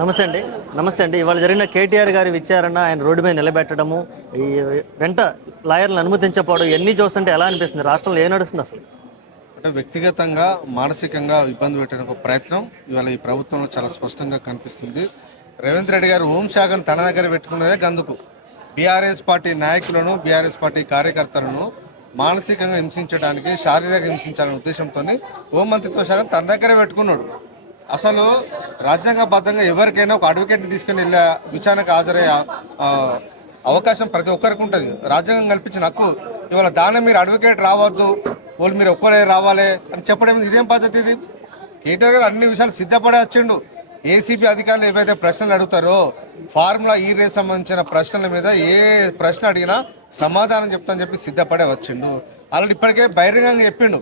నమస్తే అండి. నమస్తే అండి. ఇవాళ జరిగిన కేటీఆర్ గారి విచారణ, ఆయన రోడ్డు మీద నిలబెట్టడము, ఈ వెంట లాయర్లను అనుమతించకపోవడం ఇవన్నీ చూస్తుంటే ఎలా అనిపిస్తుంది? రాష్ట్రంలో ఏం నడుస్తుంది అసలు? అంటే వ్యక్తిగతంగా మానసికంగా ఇబ్బంది పెట్టడం ఒక ప్రయత్నం ఇవాళ ఈ ప్రభుత్వంలో చాలా స్పష్టంగా కనిపిస్తుంది. రేవంత్ రెడ్డి గారు హోంశాఖను తన దగ్గర పెట్టుకున్నదే గందుకు బీఆర్ఎస్ పార్టీ నాయకులను, బీఆర్ఎస్ పార్టీ కార్యకర్తలను మానసికంగా హింసించడానికి, శారీరక హింసించాలనే ఉద్దేశంతో హోంమంత్రిత్వ శాఖ తన దగ్గరే పెట్టుకున్నాడు. అసలు రాజ్యాంగబద్ధంగా ఎవరికైనా ఒక అడ్వకేట్ని తీసుకుని వెళ్ళే విచారణకు హాజరయ్యే అవకాశం ప్రతి ఒక్కరికి ఉంటుంది. రాజ్యాంగం కల్పించిన హక్కు. ఇవాళ దాని మీరు అడ్వకేట్ రావద్దు, వాళ్ళు మీరు ఒక్కరే రావాలి అని చెప్పడం ఇదేం పద్ధతి? ఇది కేటీఆర్ గారు అన్ని విషయాలు సిద్ధపడే వచ్చిండు. ఏసీబీ అధికారులు ఏవైతే ప్రశ్నలు అడుగుతారో ఫార్ములా ఈ రేస్ సంబంధించిన ప్రశ్నల మీద ఏ ప్రశ్న అడిగినా సమాధానం చెప్తానని చెప్పి సిద్ధపడే వచ్చిండు. అలాంటి ఇప్పటికే బహిరంగంగా చెప్పిండు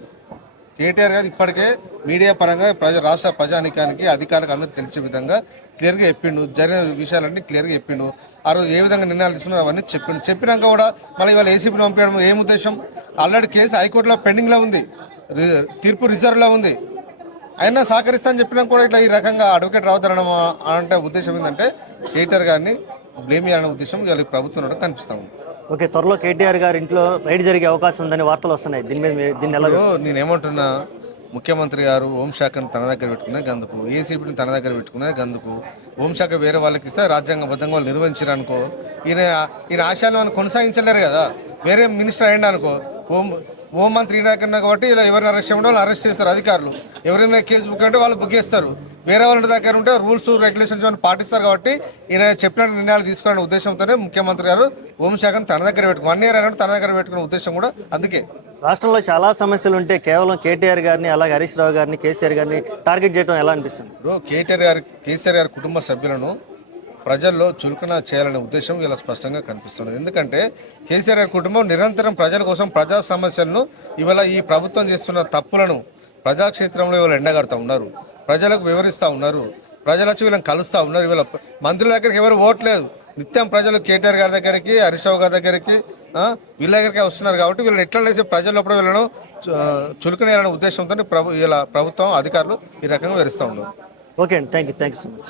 కేటీఆర్ గారు. ఇప్పటికే మీడియా పరంగా రాష్ట్ర ప్రజానికానికి, అధికారులకు అందరికీ తెలిసే విధంగా క్లియర్గా చెప్పిండు. జరిగిన విషయాలన్నీ క్లియర్గా చెప్పిండు. ఆ రోజు ఏ విధంగా నిర్ణయాలు తీసుకున్నారో అవన్నీ చెప్పిండు. చెప్పినాక కూడా మళ్ళీ ఇవాళ ఏసీబీని పంపించడం ఏం ఉద్దేశం? ఆల్రెడీ కేసు హైకోర్టులో పెండింగ్లో ఉంది, తీర్పు రిజర్వ్లో ఉంది. అయినా సహకరిస్తానని చెప్పినా కూడా ఇట్లా ఈ రకంగా అడ్వకేట్ రావద్దనడం అంటే ఉద్దేశం ఏంటంటే కేటీఆర్ గారిని బ్లేమ్ చేయాలనే ఉద్దేశం ఇవాళ ప్రభుత్వం కనిపిస్తా ఉంది. ఓకే, త్వరలో కేటీఆర్ గారి ఇంట్లో రైడ్ జరిగే అవకాశం ఉందని వార్తలు వస్తున్నాయి. దీన్ని ఎలా? నేనేమంటున్నా, ముఖ్యమంత్రి గారు హోంశాఖను తన దగ్గర పెట్టుకునేది గందుకు, ఏసీబీని తన దగ్గర పెట్టుకునేది గందుకు. హోంశాఖ వేరే వాళ్ళకి ఇస్తే రాజ్యాంగబద్ధంగా వాళ్ళు నిర్వహించారనుకో, ఈయన ఆశయాలు మనం కొనసాగించలేరు కదా. వేరే మినిస్టర్ అయ్యిండు అనుకో, హోంమంత్రి ఈయన కాబట్టి ఇలా ఎవరిని అరెస్ట్ చేయడం వాళ్ళు అరెస్ట్ చేస్తారు అధికారులు. ఎవరైనా కేసు బుక్ అంటే వాళ్ళు బుక్ చేస్తారు. వేరే వాళ్ళ దగ్గర ఉంటే రూల్స్ రెగ్యులేషన్స్ అని పాటిస్తారు. కాబట్టి ఈయన చెప్పిన నిర్ణయాలు తీసుకోవాలనే ఉద్దేశంతోనే ముఖ్యమంత్రి గారు హోంశాఖను తన దగ్గర పెట్టుకుని 1 year అయినట్టు తన దగ్గర పెట్టుకునే ఉద్దేశం కూడా అందుకే. రాష్ట్రంలో చాలా సమస్యలు ఉంటే కేవలం కేటీఆర్ గారిని, అలాగే హరీష్ రావు గారిని, కేసీఆర్ గారిని టార్గెట్ చేయడం ఎలా అనిపిస్తుంది? కేసీఆర్ గారి కుటుంబ సభ్యులను ప్రజల్లో చురుకున చేయాలనే ఉద్దేశం ఇలా స్పష్టంగా కనిపిస్తుంది. ఎందుకంటే కేసీఆర్ గారి కుటుంబం నిరంతరం ప్రజల కోసం ప్రజా సమస్యలను, ఇవాళ ఈ ప్రభుత్వం చేస్తున్న తప్పులను ప్రజాక్షేత్రంలో ఇవాళ ఎండగడుతూ ఉన్నారు, ప్రజలకు వివరిస్తూ ఉన్నారు, ప్రజలు వచ్చి వీళ్ళని కలుస్తూ ఉన్నారు. ఇవాళ మంత్రుల దగ్గరికి ఎవరు ఓట్లేదు, నిత్యం ప్రజలు కేటీఆర్ గారి దగ్గరికి, హరీష్ రావు గారి దగ్గరికి, వీళ్ళ దగ్గరికి వస్తున్నారు. కాబట్టి వీళ్ళని ఎట్లా లేసి ప్రజలు అప్పుడు వీళ్ళను చురుకునేయాలనే ఉద్దేశంతో ఇలా ప్రభుత్వం అధికారులు ఈ రకంగా వివరిస్తూ ఉన్నారు. ఓకే అండి, థ్యాంక్ యూ సో మచ్.